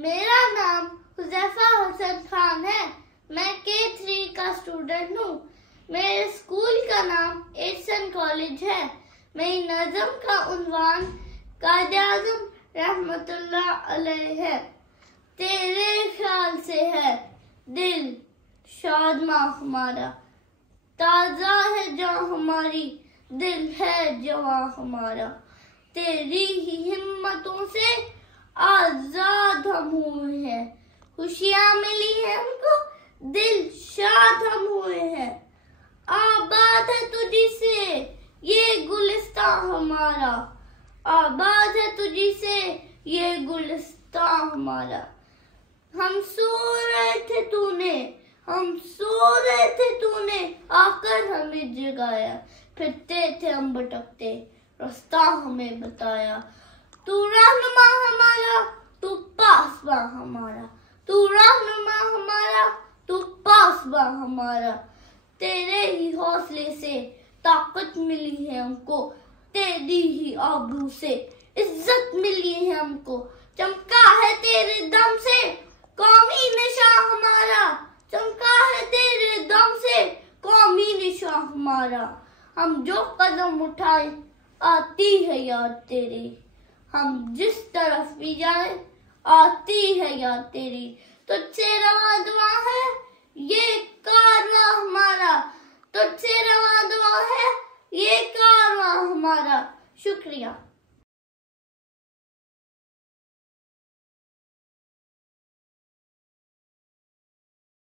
मेरा नाम हुज़ैफा हसन खान है। मैं K3 का स्टूडेंट हूँ। मेरे स्कूल का नाम एडसन कॉलेज है। मेरी नज़म का उन्वान कायद-ए-आज़म रहमतुल्लाह अलैह है। तेरे ख्याल से है दिल शादमा हमारा, ताज़ा है जहाँ हमारी, दिल है जवां हमारा। तेरी ही हिम्मतों से आजाद हम हुए हैं, खुशियाँ मिली है हमको, दिल शाद हम हुए हैं। आबाद है तुझी से ये गुलिस्तान हमारा, आबाद है तुझी से ये गुलिस्तान हमारा। हम सो रहे थे तूने आकर हमें जगाया, फिरते थे हम भटकते रास्ता हमें बताया। तू रहनुमा हमारा, तू पासबा हमारा, तू रहनुमा हमारा, तू पासबा हमारा। तेरे ही हौसले से ताकत मिली है हमको, तेरी ही आबरू से इज्जत मिली है हमको। चमका है तेरे दम से कौमी निशान हमारा, चमका है तेरे दम से कौमी निशान हमारा। हम जो कदम उठाए आती है याद तेरी, हम जिस तरफ भी जाए आती है याद तेरी। तुझसे रवा दुआ है ये कारवां हमारा, तुझसे रवा दुआ है ये कारवां हमारा। शुक्रिया।